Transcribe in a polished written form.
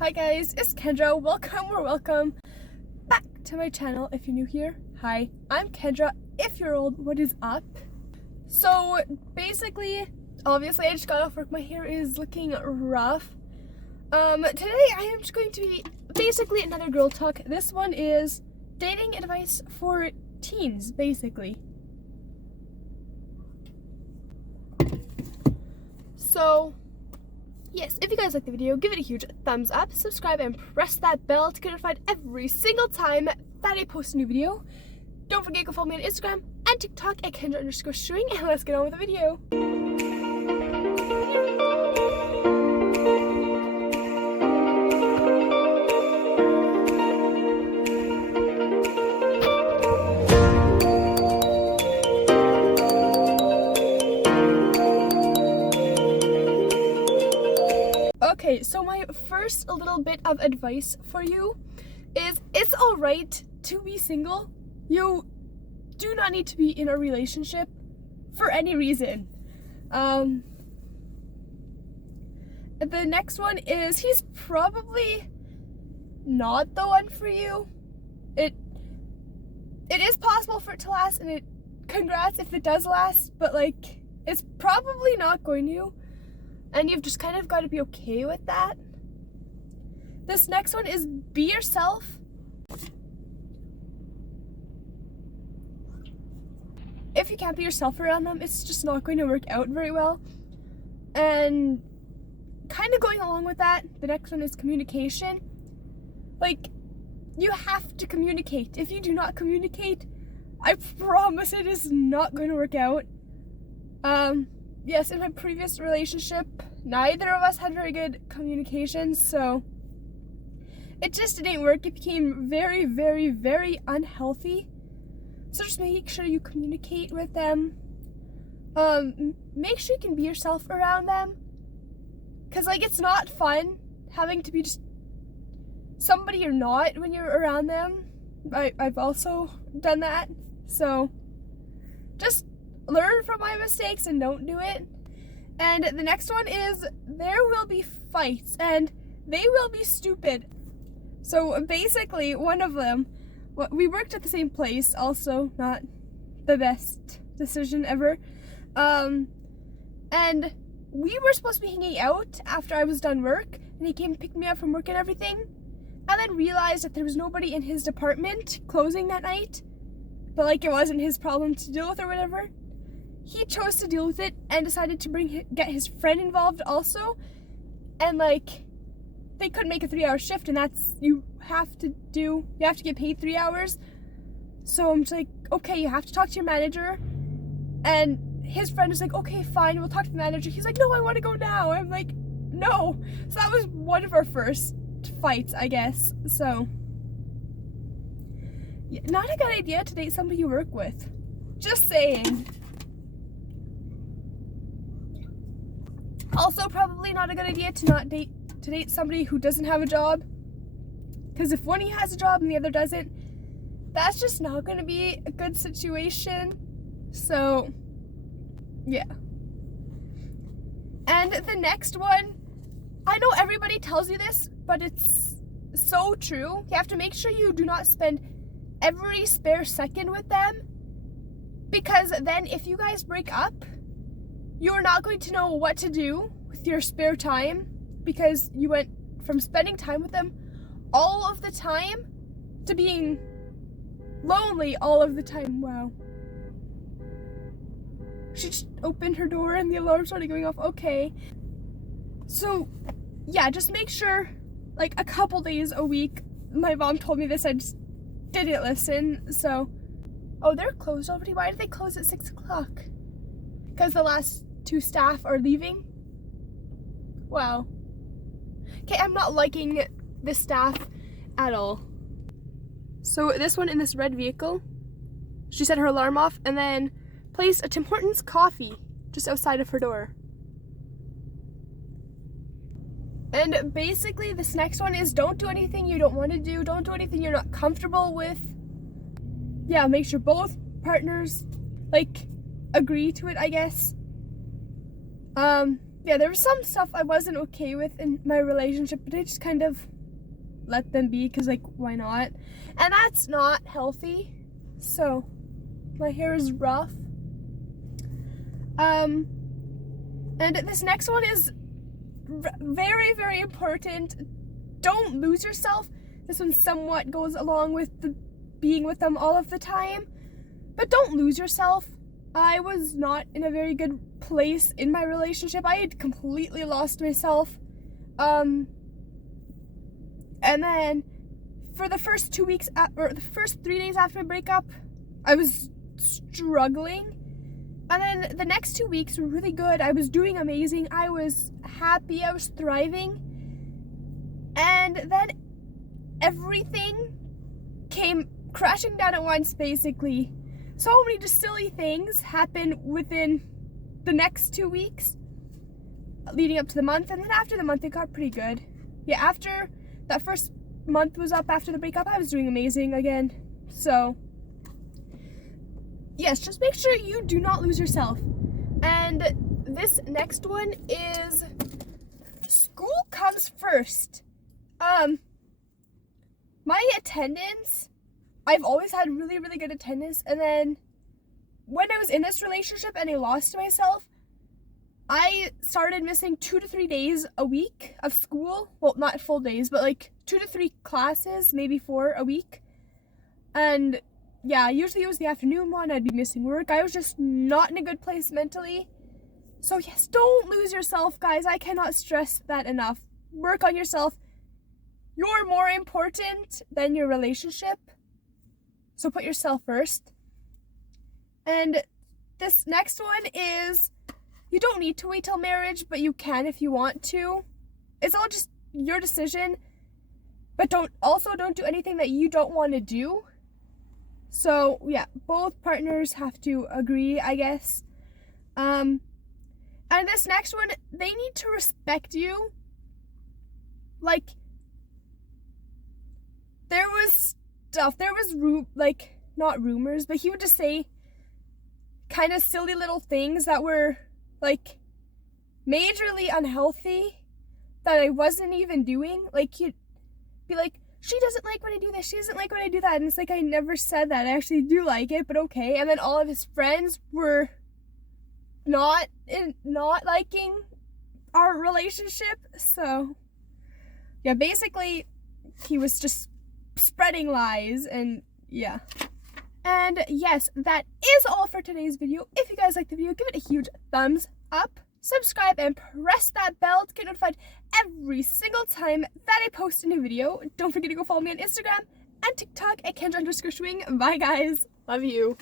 Hi guys, it's Kendra. Welcome back to my channel. If you're new here, hi, I'm Kendra. If you're old, what is up? So basically, obviously I just got off work. My hair is looking rough. Today I am just going to be basically another girl talk. This one is dating advice for teens, basically. So yes, if you guys like the video, give it a huge thumbs up, subscribe, and press that bell to get notified every single time that I post a new video. Don't forget to follow me on Instagram and TikTok at Kendra_String, and let's get on with the video. Okay, so my first little bit of advice for you is it's alright to be single. You do not need to be in a relationship for any reason. The next one is he's probably not the one for you. It is possible for it to last, and congrats if it does last, but like it's probably not going to. And you've just kind of got to be okay with that. This next one is be yourself. If you can't be yourself around them, it's just not going to work out very well. And kind of going along with that, the next one is communication. Like, you have to communicate. If you do not communicate, I promise it is not going to work out. Yes, in my previous relationship, neither of us had very good communication, so it just didn't work. It became very, very, very unhealthy. So just make sure you communicate with them. Make sure you can be yourself around them. Because, like, it's not fun having to be just somebody you're not when you're around them. I've also done that. So just learn from my mistakes and don't do it. And the next one is there will be fights and they will be stupid. So basically one of them, we worked at the same place, also not the best decision ever. And we were supposed to be hanging out after I was done work, and he came to pick me up from work and everything, and then realized that there was nobody in his department closing that night, but like it wasn't his problem to deal with or whatever. He chose to deal with it and decided to get his friend involved also. And like, they couldn't make a 3-hour shift, and that's, you have to get paid 3 hours. So I'm just like, okay, you have to talk to your manager. And his friend was like, okay, fine, we'll talk to the manager. He's like, no, I want to go now. I'm like, no. So that was one of our first fights, I guess. So, yeah, not a good idea to date somebody you work with. Just saying. Also, probably not a good idea to date somebody who doesn't have a job. Because if one has a job and the other doesn't, that's just not going to be a good situation. So, yeah. And the next one, I know everybody tells you this, but it's so true. You have to make sure you do not spend every spare second with them. Because then if you guys break up, you're not going to know what to do with your spare time, because you went from spending time with them all of the time to being lonely all of the time. Wow. She just opened her door and the alarm started going off. Okay. So, yeah, just make sure, like, a couple days a week. My mom told me this, I just didn't listen, so. Oh, they're closed already? Why did they close at 6 o'clock? Because the last 2 staff are leaving? Wow. Okay, I'm not liking this staff at all. So this one in this red vehicle, she set her alarm off and then placed a Tim Hortons coffee just outside of her door. And basically this next one is don't do anything you don't want to do. Don't do anything you're not comfortable with. Yeah, make sure both partners, like, agree to it, I guess. yeah, there was some stuff I wasn't okay with in my relationship, but I just kind of let them be because, like, why not? And that's not healthy. So my hair is rough. And this next one is very, very important. Don't lose yourself. This one somewhat goes along with the being with them all of the time, but don't lose yourself. I was not in a very good place in my relationship. I had completely lost myself. And then for the first 2 weeks, or the first 3 days after my breakup, I was struggling. And then the next 2 weeks were really good. I was doing amazing. I was happy. I was thriving. And then everything came crashing down at once, basically. So many just silly things happened within the next 2 weeks leading up to the month. And then after the month, it got pretty good. Yeah, after that first month was up after the breakup, I was doing amazing again. So yes, just make sure you do not lose yourself. And this next one is school comes first. My attendance, I've always had really, really good attendance. And then when I was in this relationship and I lost myself, I started missing 2 to 3 days a week of school. Well, not full days, but like 2 to 3 classes, maybe 4 a week. And yeah, usually it was the afternoon one. I'd be missing work. I was just not in a good place mentally. So yes, don't lose yourself, guys. I cannot stress that enough. Work on yourself. You're more important than your relationship. So put yourself first. And this next one is, you don't need to wait till marriage, but you can if you want to. It's all just your decision. But don't do anything that you don't want to do. So yeah, both partners have to agree, I guess. And this next one, they need to respect you. Like, there was not rumors, but he would just say kind of silly little things that were like majorly unhealthy that I wasn't even doing. Like, he'd be like, she doesn't like when I do this, she doesn't like when I do that. And it's like, I never said that. I actually do like it, but okay. And then all of his friends were not liking our relationship. So yeah, basically he was just spreading lies, and yeah. And yes, that is all for today's video. If you guys liked the video, give it a huge thumbs up. Subscribe and press that bell to get notified every single time that I post a new video. Don't forget to go follow me on Instagram and TikTok at Kendra_Schwing. Bye guys. Love you.